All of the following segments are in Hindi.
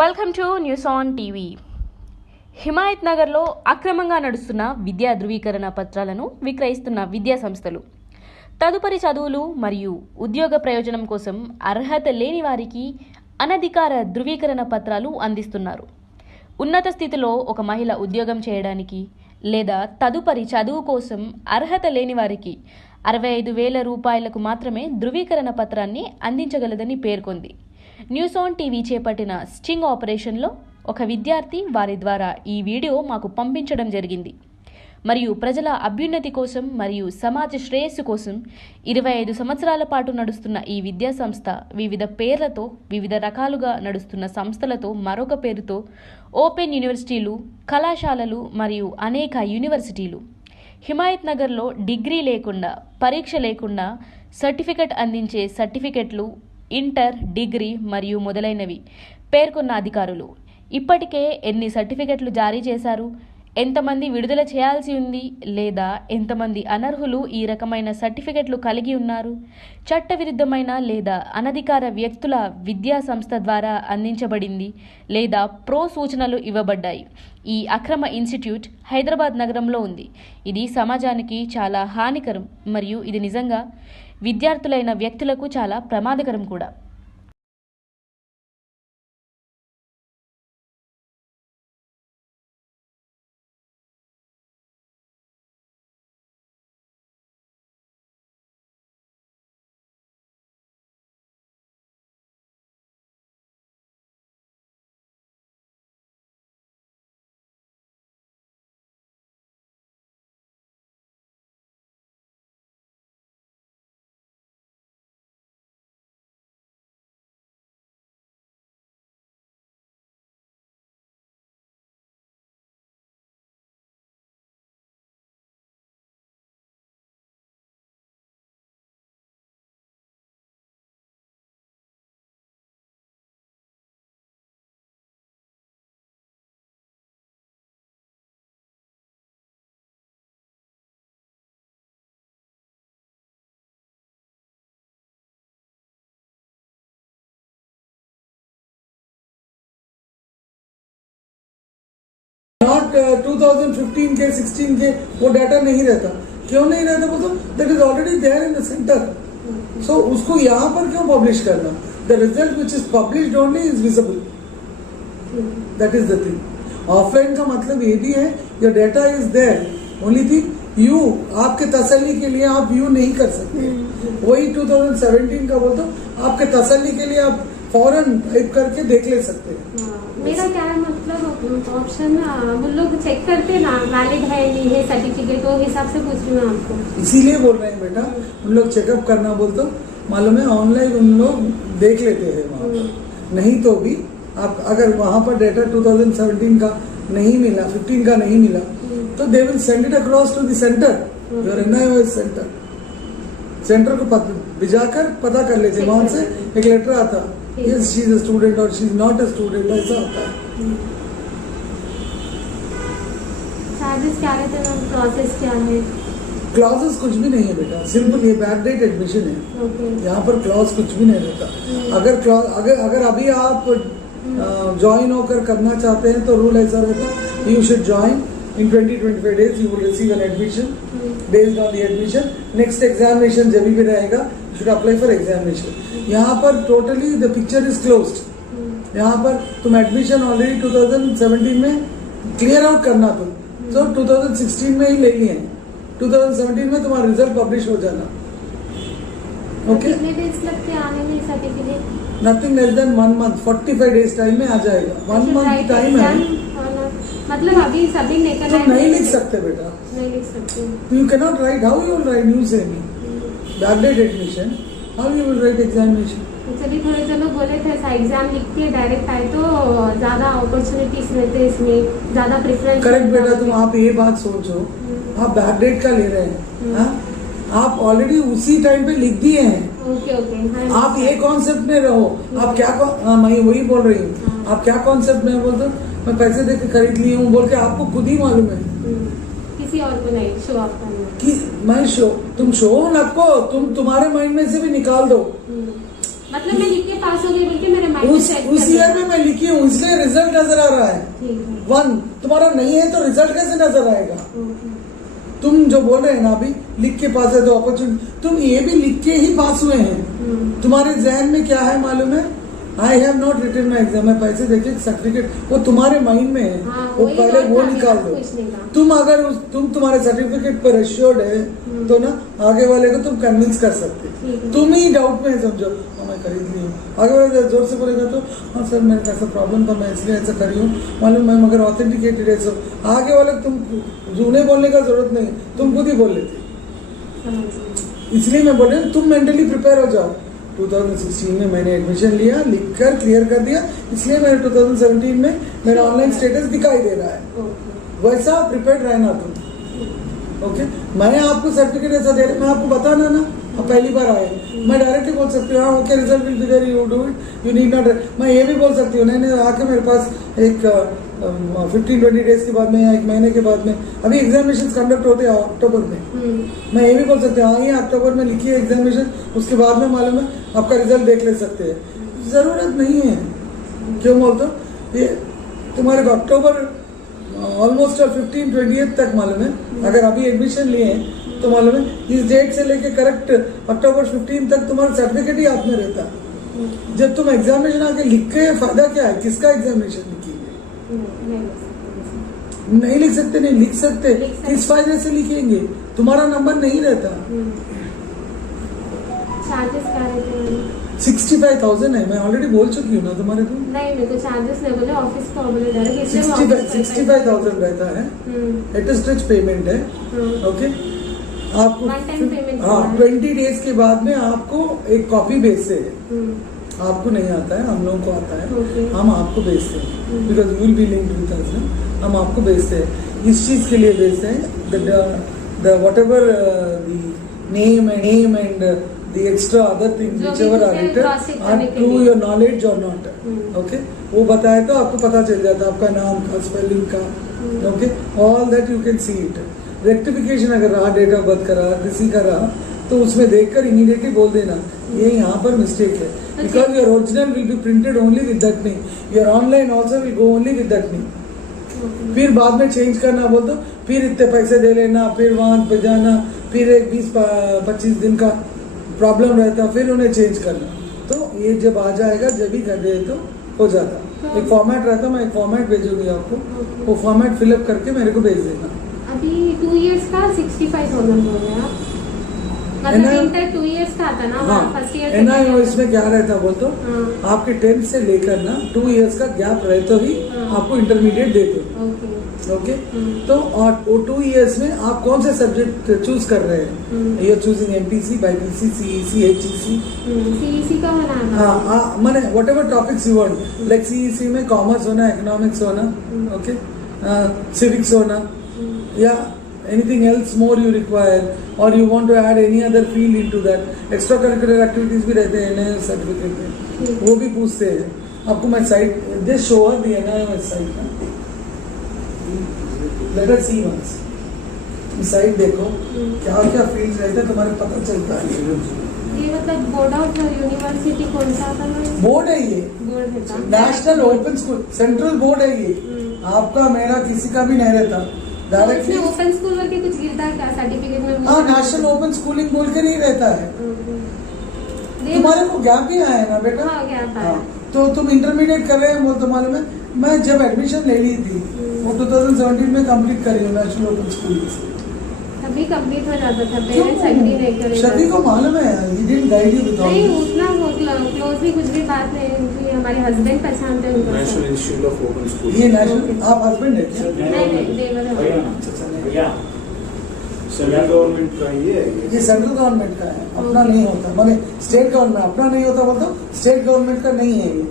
Welcome to news on TV. Himayat నగర్లో అక్రమంగా నడుస్తున్న విద్యా ధృవీకరణ పత్రాలను విక్రయిస్తున్న విద్యా సంస్థలు తదుపరి చదువులు మరియు ఉద్యోగ ప్రయోజనం కోసం అర్హత లేని వారికి అనధికార ధృవీకరణ పత్రాలు అందిస్తున్నారు. ఉన్నత స్థితిలో ఒక మహిళ ఉద్యోగం చేయడానికి లేదా తదుపరి చదువు కోసం అర్హత లేని వారికి 65,000 రూపాయలకు మాత్రమే ధృవీకరణ పత్రాన్ని అందించగలదని పేర్కొంది. న్యూస్ ఆన్ టీవీ చేపట్టిన స్టింగ్ ఆపరేషన్లో ఒక విద్యార్థి వారి ద్వారా ఈ వీడియో మాకు పంపించడం జరిగింది. మరియు ప్రజల అభ్యున్నతి కోసం మరియు సమాజ శ్రేయస్సు కోసం 25 సంవత్సరాల పాటు నడుస్తున్న ఈ విద్యా సంస్థ వివిధ పేర్లతో వివిధ రకాలుగా నడుస్తున్న సంస్థలతో మరొక పేరుతో ఓపెన్ యూనివర్సిటీలు, కళాశాలలు మరియు అనేక యూనివర్సిటీలు హిమాయత్ నగర్లో డిగ్రీ లేకుండా, పరీక్ష లేకుండా సర్టిఫికెట్ అందించే సర్టిఫికెట్లు, ఇంటర్, డిగ్రీ మరియు మొదలైనవి పేర్కొన్న అధికారులు ఇప్పటికే ఎన్ని సర్టిఫికెట్లు జారీ చేశారు, ఎంతమంది విడుదల చేయాల్సి ఉంది లేదా ఎంతమంది అనర్హులు ఈ రకమైన సర్టిఫికెట్లు కలిగి ఉన్నారు, చట్టవిరుద్ధమైన లేదా అనధికార వ్యక్తుల విద్యా సంస్థ ద్వారా అందించబడింది లేదా ప్రో సూచనలు ఇవ్వబడ్డాయి. ఈ అక్రమ ఇన్స్టిట్యూట్ హైదరాబాద్ నగరంలో ఉంది. ఇది సమాజానికి చాలా హానికరం మరియు ఇది నిజంగా విద్యార్థులైన వ్యక్తులకు చాలా ప్రమాదకరం కూడా. नॉट 2015 के 16 के वो डाटा नहीं रहता. क्यों नहीं रहता बोलो? That is already there in the centre. So उसको यहाँ पर क्यों पब्लिश करना? The result which is published only is visible. That is the thing. Offline का मतलब ये भी है your data is there. Only thing you आपके तसल्ली के लिए आप व्यू नहीं कर सकते. वही 2017 का बोल दो, आपके तसल्ली के लिए आप फौरन टाइप करके देख ले सकते हैं. मेरा क्या है मतलब ऑप्शन वो लोग चेक करते ना वैलिड है नहीं है सर्टिफिकेट, वो हिसाब से पूछ रही हूँ आपको. इसीलिए बोल रहे हैं बेटा, उन लोग चेकअप करना बोल तो मालूम है ऑनलाइन उन लोग देख लेते हैं वहाँ पर. नहीं तो भी आप अगर वहाँ पर डेटा 2017 का नहीं मिला, 15 का नहीं मिला तो they will send it across to the centre, your NIOS centre. Centre को भिजाकर पता कर लेते. वहाँ से एक लेटर आता, yes she is a student or she is not a student, ऐसा होता है. चार्जेस क्या रहते हैं, प्रोसेस क्या है? क्लॉजेस कुछ भी नहीं है बेटा, सिंपल ये बैकडेट एडमिशन है. यहाँ पर क्लॉज कुछ भी नहीं रहता. अगर अभी आप ज्वाइन होकर करना चाहते हैं तो रूल ऐसा रहता, you should join in 20-25 days you will receive an admission. Based on the admission, next examination जब भी रहेगा you should apply for examination. यहाँ पर totally the picture is closed. यहाँ पर तुम admission already 2017 में clear out करना तुम, so 2016 में ही ले लिए हैं. 2017 में तुम्हारा रिजल्ट पब्लिश हो जाना. Okay? कितने डेज लगते हैं आने में certificate? Nothing less than 1 month. 45 days time में आ जाएगा. 1 month टाइम है. मतलब अभी सभी लेकर तुम नहीं लिख सकते बेटा. नहीं लिख सकते. You cannot write. How you will write? You say me. Backdate admission. How you will write examination? चलिए थोड़े जो लोग बोले थे ऐसा एग्जाम लिख के डायरेक्ट आए तो ज्यादा अपॉर्चुनिटीज रहते हैं, इसमें ज्यादा प्रेफरेंस. करेक्ट बेटा, तुम आप ये बात सोचो, आप बैकडेट का ले रहे हैं. आप ऑलरेडी उसी टाइम पे लिख दिए हैं. Okay okay. आप ये कॉन्सेप्ट में रहो. आप क्या मैं वही बोल रही हूँ. आप क्या कॉन्सेप्ट में बोलते, मैं पैसे देकर खरीद ली हूँ बोल के आपको खुद ही मालूम है. किसी और को नहीं शो ऑफ करना कि मैं तुम शो नको, तुम तुम्हारे माइंड में से भी निकाल दो. मतलब मैं लिख के पास हो गई बोल के मेरे फाइल उस check उस कर ईयर लेना। में मैं लिखी हूँ, इसलिए रिजल्ट नजर आ रहा है। ठीक है। 1 तुम्हारा नहीं है तो रिजल्ट कैसे नजर आएगा? ओके। तुम जो बोल रहे हैं ना अभी, लिख के पास है तो अपॉर्चुनिटी, तुम ये भी लिख के ही पास हुए हैं। तुम्हारे जहन में क्या है मालूम है? I have not written my exam, मैं पैसे देके सर्टिफिकेट, वो तुम्हारे माइंड में है। हाँ, वो वही पहले बात वो था, निकाल मेरा दो। पूछने का। तुम अगर तुम तुम्हारे सर्टिफिकेट पर एश्योर्ड है तो ना आगे वाले को तुम कन्विंस कर सकते। ठीक है। तुम ही डाउट में है, समझो हाँ मैं खरीद ली हूँ, आगे वाले जोर से बोलेगा तो हाँ सर मेरे को ऐसा प्रॉब्लम था, मैं इसलिए ऐसा करी हूँ, मालूम मैं मगर ऑथेंटिकेटेड है सब। आगे वाले तुम उन्हें बोलने का जरूरत नहीं, तुम खुद ही बोल लेते। समझ गई। इसलिए मैं बोल रही हूँ तुम मेंटली प्रिपेयर हो जाओ। 2016 में मैंने एडमिशन लिया, लिखकर क्लियर कर दिया, इसलिए मेरे 2017 में मेरा ऑनलाइन स्टेटस दिखाई दे रहा है। ओके। वैसा प्रिपेयर रहना तुम। ओके, मैंने आपको सर्टिफिकेट ऐसा दे रहा, मैं आपको बताना ना, आप पहली बार आए, मैं डायरेक्टली बोल सकती हूँ हाँ okay result will be there, you do it, you need not. मैं ये भी बोल सकती हूँ नहीं आके मेरे पास एक 15-20 डेज के बाद में या 1 महीने के बाद में, अभी एग्जामिनेशन कंडक्ट होते हैं अक्टूबर में, मैं ये भी बोल सकती हूँ हाँ ये अक्टूबर में लिखिए एग्जामिनेशन, उसके बाद में मालूम है आपका रिजल्ट देख ले सकते हैं। जरूरत नहीं है, क्यों बोलते हो? ये तुम्हारे को अक्टूबर ऑलमोस्ट 15-20 तक मालूम है, अगर अभी एडमिशन लिए हैं तो मालूम है इस डेट से लेके करेक्ट अक्टूबर 15 तक तुम्हारा सर्टिफिकेट ही हाथ में रहता है। जब तुम एग्जामिनेशन आके लिख के फायदा क्या है? किसका एग्जामिनेशन लिखेंगे? नहीं लिख सकते, नहीं लिख सकते, किस फायदे से लिखेंगे? तुम्हारा नंबर नहीं रहता। चार्जेस क्या रहते हैं? 65,000 है, मैं ऑलरेडी बोल चुकी हूँ ना तुम्हारे को। नहीं मेरे को चार्जेस नहीं बोले, ऑफिस को बोले डायरेक्ट, इसलिए मैं ऑफिस 65,000 रहता है, एट स्ट्रेच पेमेंट है। ओके, आपको One time payment हाँ है। 20 डेज के बाद में आपको एक कॉपी भेजते हैं। आपको नहीं आता है, हम लोगों को आता है। Okay. हम आपको भेजते हैं because you will be linked with us ना, हम आपको भेजते हैं। इस चीज के लिए भेजते हैं the what ever the name and the extra other things जो विच भी एवर आर उसे रिटन cross-check आर करने के ट्रू लिए। योर नॉलेज और नॉट। ओके, वो बताए तो आपको पता चल जाता है आपका नाम का, स्पेलिंग का। Okay, all that you can see it. Rectification अगर रहा, डेट ऑफ बर्थ का रहा, किसी का रहा, तो उसमें देखकर इमीडिएटली बोल देना ये यहाँ पर मिस्टेक है, because your original will be printed only with that name, your online also will go only with that name. फिर बाद में चेंज करना बोल दो, फिर इतने पैसे दे लेना, फिर वहां पे जाना, फिर एक 20-25 दिन का प्रॉब्लम रहता, फिर उन्हें चेंज करना। तो ये जब आ जाएगा, जब ही कर दे तो हो जाता। एक फॉर्मेट रहता, मैं एक फॉर्मेट भेजूंगी आपको, वो फॉर्मेट फिलअप करके मेरे को भेज देना। अभी 2 इयर्स का 65,000 बोल रहे हैं आप, मतलब NIO इंटर 2 इयर्स का आता ना, हाँ, फर्स्ट ईयर NIO इसमें क्या रहता बोल तो हाँ। आपके 10th से लेकर ना 2 इयर्स का गैप रहे तो ही हाँ। आपको इंटरमीडिएट देते। ओके। ओके, तो और वो 2 इयर्स में आप कौन से सब्जेक्ट चूज कर रहे हैं? You are choosing MPC, BPC, CEC, HEC। CEC का होना है। हाँ, माने what ever topics you want, like CEC में कॉमर्स होना, इकोनॉमिक्स होना, ओके, सिविक्स होना, या anything else more you require, or you want to add any other field into that, extra curricular activities भी रहते हैं NIO सर्टिफिकेट में, वो भी पूछते हैं आपको। मैं site this show her the NIO site ना, let us see once site देखो क्या क्या फील्ड्स रहते हैं, तुम्हारे पता चलता है। ये मतलब बोर्ड ऑफ यूनिवर्सिटी कौन सा था? बोर्ड है ये, बोर्ड है का? National open school, central board है ये, आपका मेरा किसी का भी नहीं रहता डायरेक्टली। तो ओपन स्कूल करके कुछ गिरता है क्या सर्टिफिकेट में? हाँ, नेशनल ओपन स्कूलिंग बोल के नहीं रहता है। तुम्हारे को गैप भी आया है ना बेटा? हाँ, गैप आया। तो तुम इंटरमीडिएट कर रहे हैं, वो तो मालूम है। मैं जब एडमिशन ले ली थी वो 2017 में कंप्लीट करी हूँ नेशनल ओपन स्कूलिंग से। तभी कंप्लीट हो जाता था, पेरेंट्स एग्री नहीं करे। शफी को मालूम है, he didn't guide you with नहीं ऑल। उतना क्लोजली कुछ भी बात नहीं, क्योंकि हमारे हस्बैंड पहचानते हैं उनको। National institute of open school. ये नेशनल, आप हस्बैंड है क्या? नहीं देवर है। सेंट्रल गवर्नमेंट का ये सेंट्रल गवर्नमेंट का है, अपना नहीं होता। माने स्टेट गवर्नमेंट अपना नहीं होता बोलता, स्टेट गवर्नमेंट का नहीं है ये,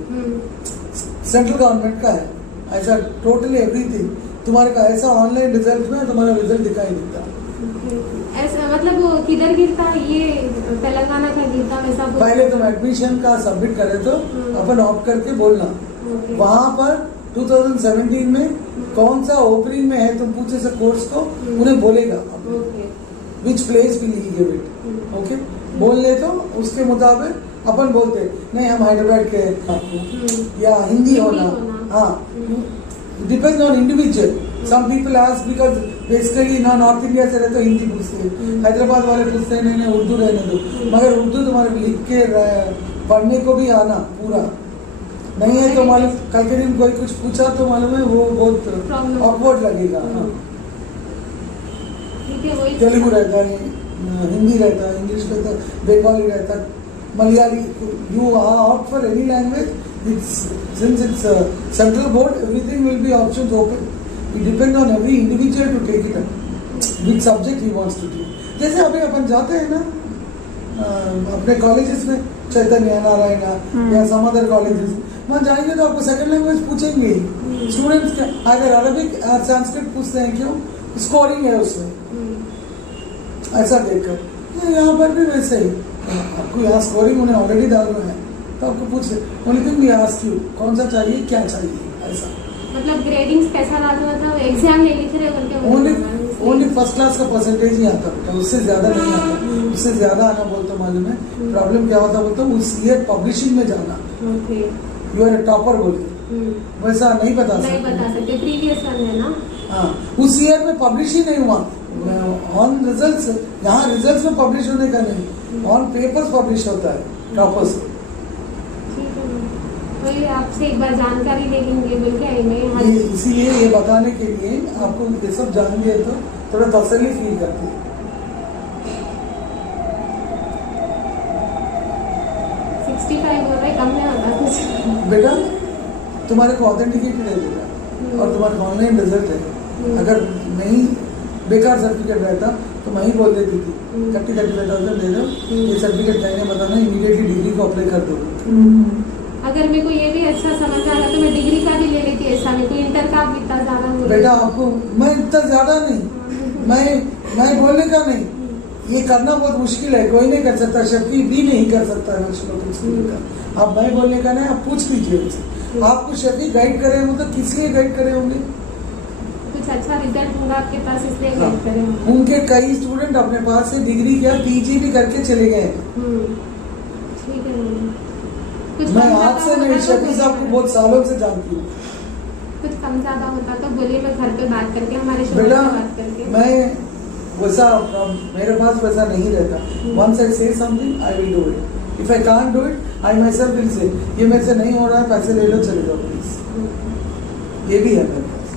सेंट्रल गवर्नमेंट का है। ऐसा टोटली एवरीथिंग तुम्हारे का ऐसा ऑनलाइन रिजल्ट में तुम्हारा रिजल्ट दिखाई देता। ऐसा मतलब वो किधर गिरता है? ये तेलंगाना का गिरता वैसा? पहले तुम एडमिशन का सबमिट करे तो अपन ऑप्ट करके बोलना, वहां पर 2017 में कौन सा ओपनिंग में है तुम पूछे से कोर्स को, उन्हें बोलेगा which place will he give it. Okay, बोल ले तो उसके मुताबिक अपन बोलते नहीं हम हैदराबाद के हैं, आपको या हिंदी होना, हाँ depend on individual. Some people ask because basically ना नॉर्थ इंडिया से रहते तो हिंदी पूछते हैं, हैदराबाद वाले पूछते हैं नहीं उर्दू रहने दो. मगर उर्दू तुम्हारे लिख के पढ़ने को भी आना पूरा नहीं है तो मालूम कल के दिन कोई कुछ पूछा तो मालूम है वो बहुत ऑकवर्ड लगेगा. हाँ. तेलुगु रहता है, हिंदी रहता है, इंग्लिश रहता है, बंगाली रहता है, Malayali. You are out for any language. Since it's a central board, everything will be options open. It depends on every individual to take it up. Which subject he wants to do. जैसे अभी अपन जाते हैं ना अपने कॉलेजेस में, चैतन्य नारायण या सम अदर कॉलेजेस, वहाँ जाएंगे तो आपको सेकंड लैंग्वेज पूछेंगे. स्टूडेंट्स अगर अरबिक संस्कृत पूछते हैं क्यों, स्कोरिंग है उसमें. ऐसा देखकर यहाँ पर भी वैसे ही आपको यहाँ स्कोरिंग उन्हें ऑलरेडी डालना है तो आपको पूछ only thing we ask you कौन सा चाहिए क्या चाहिए. ऐसा मतलब ग्रेडिंग्स कैसा डालना था, एग्जाम नहीं लिख रहे बोलते ओनली फर्स्ट क्लास का परसेंटेज ही आता बेटा, उससे ज्यादा नहीं आता. उससे ज्यादा आना बोलते मालूम है प्रॉब्लम क्या होता बोलते उस ईयर पब्लिशिंग में जाना. यू आर ए टॉपर बोलते वैसा नहीं बता सकते. प्रीवियस वन है ना. हाँ उस ईयर में पब्लिश ही नहीं हुआ. ऑन रिजल्ट्स यहाँ रिजल्ट्स में पब्लिश होने का नहीं, ऑन पेपर्स पब्लिश होता है टॉपर्स. तो ये आपसे एक बार जानकारी ले लेंगे बोल के आएंगे. इसीलिए ये बताने के लिए आपको ये सब जानेंगे तो थोड़ा तसल्ली फील करती है. 65 हो रहा है, कम नहीं होता कुछ. बेटा तुम्हारे को ऑथेंटिकेटेड है बेटा और तुम्हारा ऑनलाइन रिजल्ट है. अगर नहीं बेकार सर्टिफिकेट रहता तो मैं ही बोल देती थी 30,000 दे दो, ये सर्टिफिकेट चाहिए बताना, इमीडिएटली डिग्री को अप्लाई कर दो. अगर मेरे को ये भी अच्छा समझ आ रहा तो मैं डिग्री का भी ले लेती. ऐसा मेरे को इंटर का भी इतना ज्यादा हो रहा. बेटा आपको मैं इतना ज्यादा नहीं, मैं बोलने का नहीं, ये करना बहुत मुश्किल है, कोई नहीं कर सकता, शक्ति भी नहीं कर सकता है का. आप मैं बोलने का नहीं, आप पूछ लीजिए उनसे. आपको शक्ति गाइड करे होंगे तो किस लिए गाइड करे होंगे, कुछ अच्छा रिजल्ट होगा आपके पास इसलिए गाइड करे होंगे. उनके कई स्टूडेंट अपने पास से डिग्री क्या पीजी भी करके चले गए. ठीक है. कुछ मैं आज से नहीं शक्ति साहब को बहुत सालों से जानती हूँ. कुछ कम ज्यादा होता तो बोलिए, मैं घर पे बात करके हमारे शोरूम बेटा पे बात करके. मैं वैसा मेरे पास वैसा नहीं रहता. Once I say something I will do it. If I can't do it I myself will say ये मेरे से नहीं हो रहा है, पैसे ले लो चले जाओ प्लीज. ये भी है मेरे पास.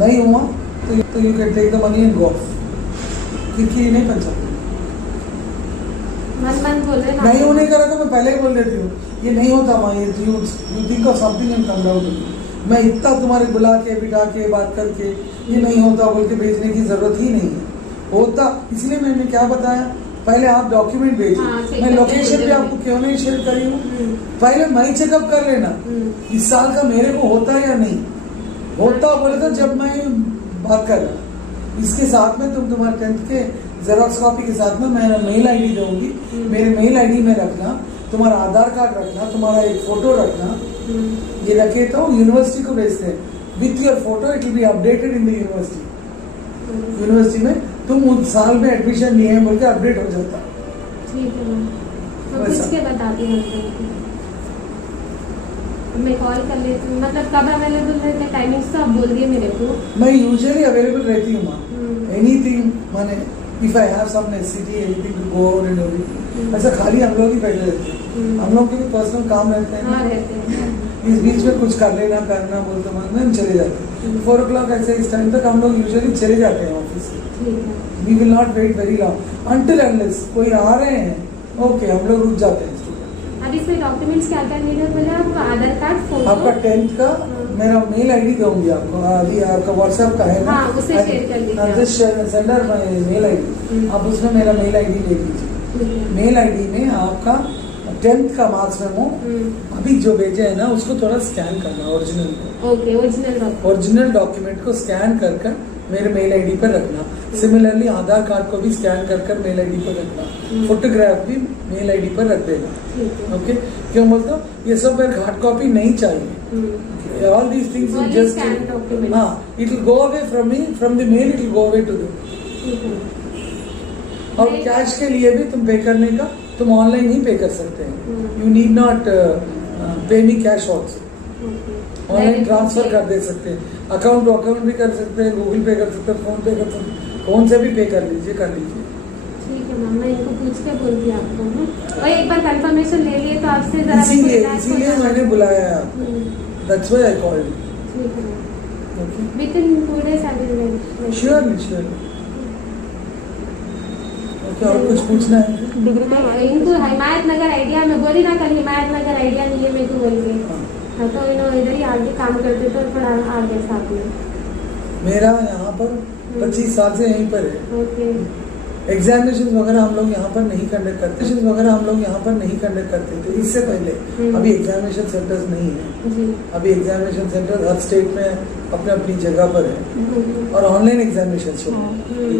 नहीं हुआ तो you can take the money and go off. क्योंकि नहीं पंचायत मन बोल रहे ना. नहीं होने का रहा तो मैं पहले ही बोल देती हूँ ये नहीं होता माँ, ये you think of something and come down to. मैं इतना तुम्हारे बुला के बिठा के बात करके ये नहीं होता बोल के भेजने की जरूरत ही नहीं है. होता इसलिए मैंने क्या बताया, पहले आप डॉक्यूमेंट भेजिए. मैं लोकेशन भी आपको क्यों नहीं शेयर करी हूँ, पहले मैं चेकअप कर लेना इस साल का मेरे को होता या नहीं होता बोले तो जब मैं बात कर रहा. इसके साथ में तुम्हारे 10th के जेरोक्स कॉपी के साथ में मैं मेल आईडी दूंगी. मेरे मेल आईडी में रखना, तुम्हारा आधार कार्ड रखना, तुम्हारा एक फोटो रखना. ये रखे तो यूनिवर्सिटी को भेजते हैं. With your photo it will be updated in the university. University में तुम उस साल में एडमिशन लिए हैं बोल के अपडेट हो जाता. ठीक है. तो पूछ के बताती हूँ. मैं कॉल कर लेती हूँ. मतलब कब अवेलेबल रहते टाइमिंग्स तो आप बोल दिए मेरे को. मैं यूजुअली अवेलेबल रहती हूँ माँ. एनीथिंग माने if I have some necessity anything to go out and everything. ऐसा खाली हम लोग ही बैठे रहते हैं. हम लोग के भी पर्सनल काम रहते हैं. हाँ रहते हैं. इस बीच में कुछ कर लेना करना बोलते मालूम हम चले जाते हैं. 4 o'clock ऐसे इस टाइम तक हम लोग यूजुअली चले जाते हैं ऑफिस से. We will not wait very long until unless कोई आ रहे हैं. ओके हम लोग रुक जाते हैं. अब इसमें डॉक्यूमेंट्स क्या क्या नीड है बोले आप? आधार कार्ड, फोटो, आपका 10th का मेरा मेल आईडी दूंगी आपको. अभी आपका व्हाट्सएप का है ना, हाँ, उसे शेयर कर दीजिए. Just sender my mail ID. आप उसमें मेरा मेल आईडी ले लीजिए. मेल आईडी में आपका 10th का मार्क्स मेमो अभी जो भेजे है ना उसको थोड़ा स्कैन करना. ओरिजिनल को ओके. ओरिजिनल डॉक्यूमेंट को स्कैन कर मेरे मेल आईडी पर रखना. सिमिलरली आधार कार्ड को भी स्कैन कर मेल आईडी पर रखना. फोटोग्राफ भी मेल आईडी पर रख देना. ओके. क्यों बोलता हूँ ये सब मेरे हार्ड कॉपी नहीं चाहिए. ऑल दीज थिंग्स जस्ट हाँ it will go away from me. From the mail it will go away to the. और कैश के लिए भी तुम पे करने का तुम ऑनलाइन ही पे कर सकते हैं. यू नीड नॉट पे मी कैश ऑल्सो. ऑनलाइन ट्रांसफर कर दे सकते हैं, अकाउंट टू अकाउंट भी कर सकते हैं, गूगल पे कर सकते हैं, फोन पे कर सकते हैं, फोन से भी पे कर लीजिए. ठीक है मैम, मैं इनको पूछ के बोलती हूँ आपको. और एक बार कंफर्मेशन ले लिए तो आपसे जरा इसीलिए मैंने बुलाया है आपको. That's why I called. ठीक है ma'am. Okay, Within 2 days I will let. Sure. Okay, और कुछ पूछना है? इनको हिमायत नगर आइडिया, मैं बोली ना कल हिमायत नगर आइडिया नहीं है मेरे को बोल के. हाँ, तो इधर ही आगे काम करते तो थोड़ा आगे साथ में. मेरा यहाँ पर 25 साल से यहीं पर है. ओके. एग्जामिनेशन वगैरह हम लोग यहाँ पर नहीं कंडक्ट करते थे इससे पहले. अभी एग्जामिनेशन सेंटर्स नहीं है. जी. अभी एग्जामिनेशन सेंटर हर स्टेट में अपने अपनी जगह पर है. और ऑनलाइन एग्जामिनेशन शुरू है.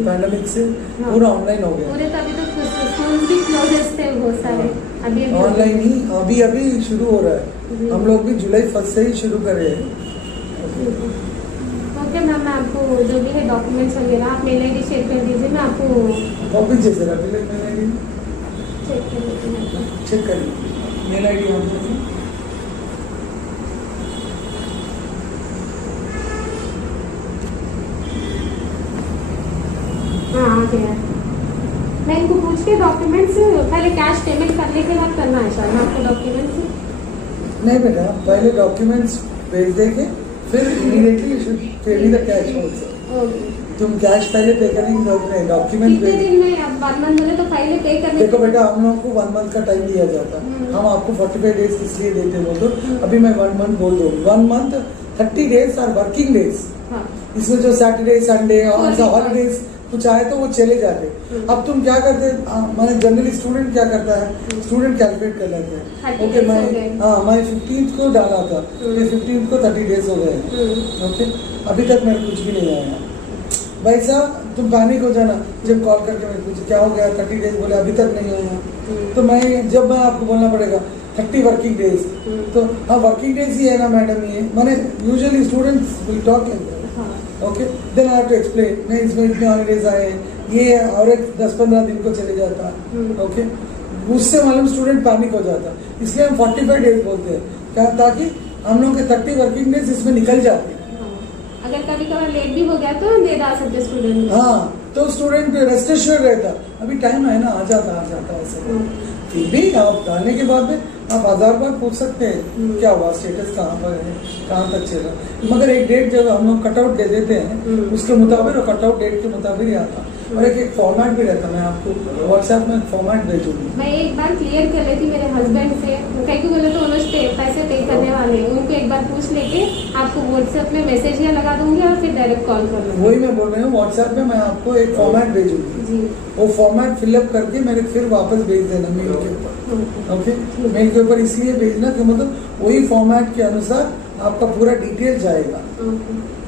पैंडेमिक से पूरा ऑनलाइन हो गया. पूरे तो अभी तो स्कूल भी क्लोजेस थे बहुत सारे. अभी ऑनलाइन ही अभी शुरू हो रहा है. हम लोग भी जुलाई 1 से ही शुरू कर रहे हैं. ओके मैम, मैं आपको जो भी है डॉक्यूमेंट्स वगैरह आप मेल आईडी शेयर कर दीजिए, मैं आपको कॉपी जैसे रख ले. मेल आईडी चेक कर लेती हूँ. चेक करिए. मेल आईडी ऑन करिए. हाँ आ गया. मैं इनको पूछ के डॉक्यूमेंट्स पहले कैश पेमेंट करने के बाद करना है शायद आपको डॉक्यूमेंट्स. नहीं बेटा, पहले डॉक्यूमेंट्स भेज देंगे, फिर immediately you should pay me the cash also. Okay. तुम कैश पहले पे करने की जरूरत नहीं, डॉक्यूमेंट कितने भेज. दिन में अब 1 मंथ बोले तो पहले पे करने. देखो बेटा, हम लोग को 1 मंथ का टाइम दिया जाता है. हम आपको 45 डेज इसलिए देते हैं. बोल दो अभी मैं 1 मंथ बोल दूँ. 1 month 30 days are working days. हाँ. इसमें जो सैटरडे संडे और हॉलीडेज कुछ आए तो वो चले जाते. अब तुम क्या करते हैं, मैंने जनरली स्टूडेंट क्या करता है, स्टूडेंट कैलकुलेट कर लेते हैं. 30 ओके, days हो मैं गए. मैं 15th को डाला था, फिर 15th को 30 डेज हो गए. ओके, अभी तक मेरे कुछ भी नहीं आया. भाई साहब तुम पैनिक हो जाना जब कॉल करके मैं पूछे क्या हो गया, 30 डेज बोले अभी तक नहीं आया. तो मैं आपको बोलना पड़ेगा 30 वर्किंग डेज. तो हाँ, वर्किंग डेज ही है ना मैडम. ये मैंने usually students will talk like that. Okay, then I have to explain. नहीं, इसमें इतने हॉलीडेज आए, ये और एक 10-15 दिन को चले जाता. ओके, उससे मालूम स्टूडेंट पैनिक हो जाता. इसलिए हम 45 डेज बोलते हैं क्या, ताकि हम लोग के 30 वर्किंग डेज इसमें निकल जाते हैं. अगर कभी कभार लेट भी हो गया तो हम दे डाल सकते स्टूडेंट. हाँ, तो स्टूडेंट रेस्ट एश्योर्ड रहता. अभी टाइम है ना, आ जाता ऐसे. फिर भी आप डालने के बाद में आप 1000 बार पूछ सकते हैं क्या हुआ, स्टेटस कहाँ पर है, कहाँ तक चल रहा. मगर एक डेट जब हम लोग कटआउट दे देते हैं उसके मुताबिक, और कटआउट डेट के मुताबिक ही आता. और एक फॉर्मेट भी रहता. मैं आपको व्हाट्सएप में फॉर्मेट भेजूंगी. मैं एक बार क्लियर कर लेती मेरे हस्बैंड से, कहीं को बोले तो उन्होंने पैसे पे करने वाले हैं, उनको एक बार पूछ लेके आपको व्हाट्सएप में मैसेज या लगा दूंगी और फिर डायरेक्ट कॉल कर लूंगी. वही मैं बोल रही हूँ, व्हाट्सएप में मैं आपको एक फॉर्मेट भेजूंगी. जी. वो फॉर्मेट फिलअप करके मेरे फिर वापस भेज देना मेल के ऊपर. ओके, मेल के ऊपर इसलिए भेजना कि मतलब वही फॉर्मेट के अनुसार आपका पूरा डिटेल जाएगा. ओके.